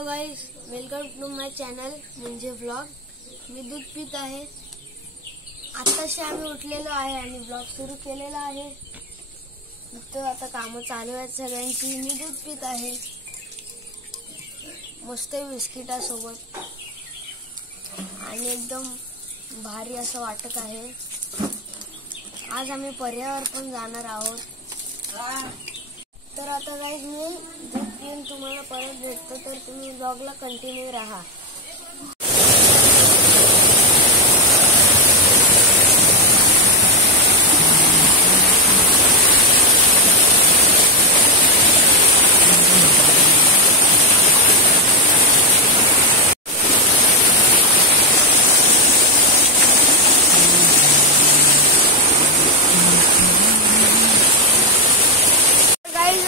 Hello guys, welcome to my channel म्हणजे vlog. मी दूध पित आहे. आताशी आम्ही उठलेलो आहे आणि व्लॉग सुरू केलेला आहे. तर आता कामं चालू आहेत सगळ्यांची. मी दूध पित आहे मस्त बिस्किटासोबत आणि एकदम भारी असं वाटत आहे. आज आम्ही पर्यावर पण जाणार आहोत. तर आता गाईज मी दूध पिऊन तुम्हाला परत भेटतो, तर तुम्ही ब्लॉगला कंटिन्यू राहा.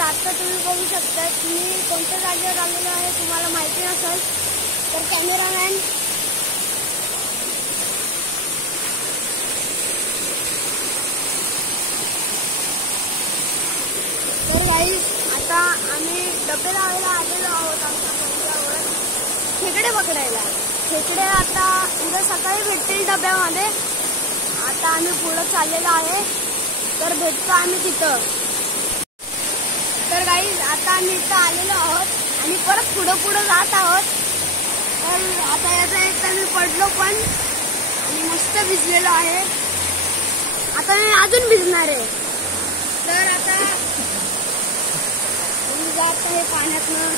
आता तुम्ही बघू शकता की मी कोणत्या जागेवर आलेलो आहे. तुम्हाला माहिती नसेल तर कॅमेरामॅन तर गाईज आता आम्ही डबे लावायला आलेलो आहोत. आमच्या डोंगरावर खेकडे पकडायला. खेकडे आता उद्या सकाळी भेटतील डब्यामध्ये. आता आम्ही पुढे चाललेलो आहे, तर भेटतो आम्ही तिथं. तर गाईज आता आम्ही इथं आलेलो आहोत आणि परत पुढं जात आहोत. तर आता याचा एक तर मी पडलो पण आणि मस्त भिजलेलो आहे. आता मी अजून भिजणार आहे. तर आता मी जात आहे पाण्यातनं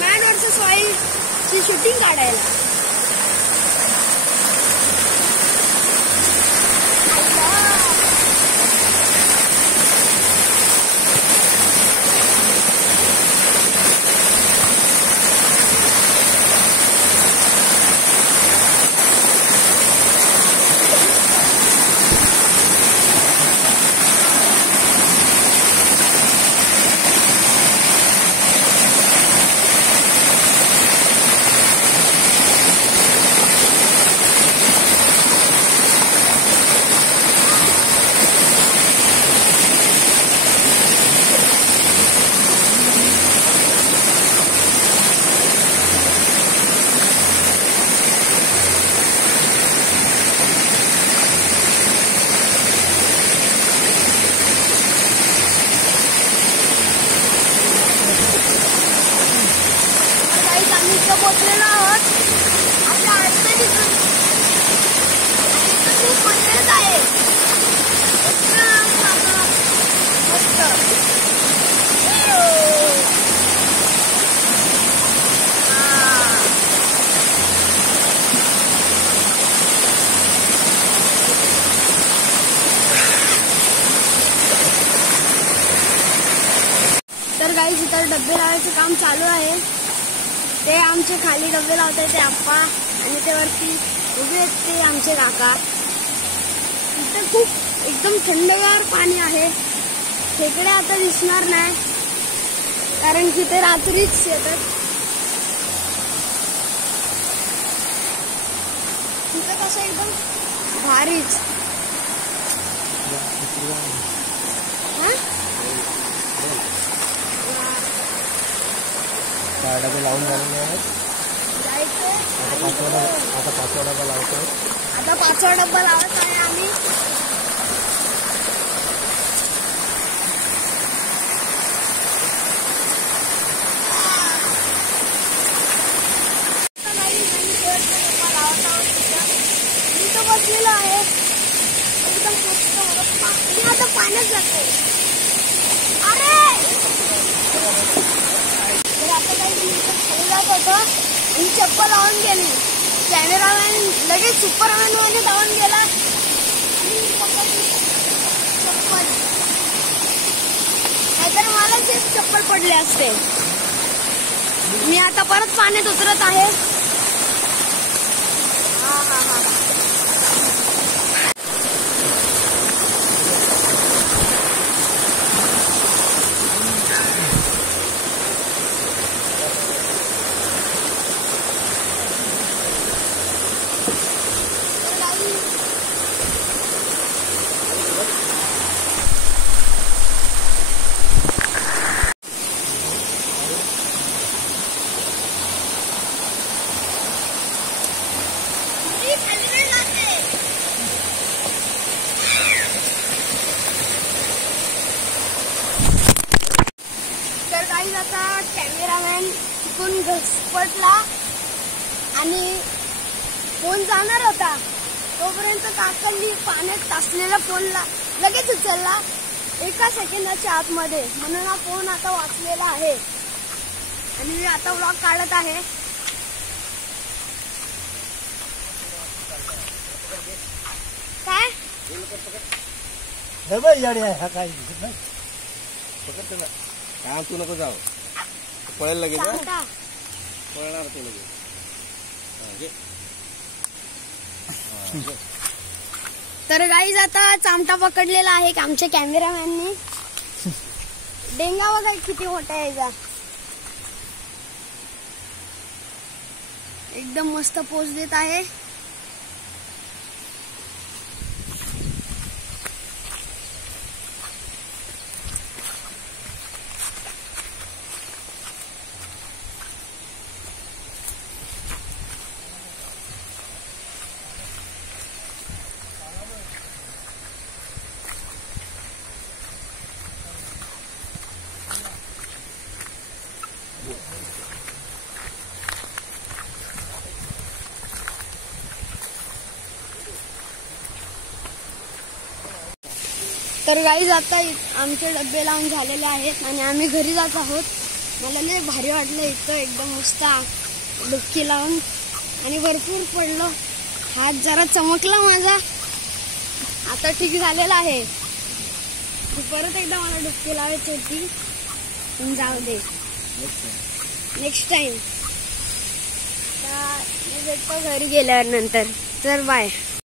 मॅन वर्सेस वाईल्डची शूटिंग काढायला. पोचलेलो आहोत आपल्या अडचणीतून. खूप मजेत आहे. मस्त तर गाईज इथं डबे लावायचं काम चालू आहे. ते आमचे खाली डबे लावतात ते आप्पा आणि ते वरती उभे आहेत ते आमचे काका. इथं खूप एकदम थंडगार पाणी आहे. खेकडे आता दिसणार नाही कारण की ते रात्रीच येतात. तिथं कसं एकदम भारीच. डबे लावून झालेले आहेत. आता पाचवा डबा लावतोय. आता पाचवा डब्बा लावत आहे आम्ही. मी तो बसलेलो आहे एकदम मस्त. मी आता पाण्यात जातो. अरे तर आता काही खाली जात होतं आणि चप्पल लावून गेली. कॅमेरामॅन लगेच सुपरमॅन मध्ये धावून गेला आणि पकडली चप्पल. नाहीतर मला तेच चप्पल पडले असते. मी आता परत पाण्यात उतरत आहे. फोन तिकून घसपटला आणि फोन जाणार होता. तोपर्यंत काकांनी पाण्यात टाकलेला फोनला लगेच उचलला 1 सेकंदाच्या आतमध्ये. म्हणून हा फोन आता वाचलेला आहे आणि मी आता व्लॉग काढत आहे. काय हे बाई याडी आहे हा काय दिसत नाही. पकड त्याला. काय तू नको जाऊ. पळायला लगेच हा? सांगता. पळणार ते लगेच. तर गाईज आता चामटा पकडलेला आहे आमच्या कॅमेरामॅनने. डेंगा बघा किती मोठा आहे याचा. एकदम मस्त पोच देत आहे. तर गाईज आता आमचे डबे लावून झालेले आहेत आणि आम्ही घरी जात आहोत. मला लय भारी वाटलं इथं एकदम मस्त डुबकी लावून आणि भरपूर पडलो. हात जरा चमकला माझा. आता ठीक झालेला आहे. परत एकदा मला डुबकी लावायची होती पण जाऊ दे नेक्स्ट टाइम. मी भेटतो घरी गेल्यावर नंतर. तर बाय.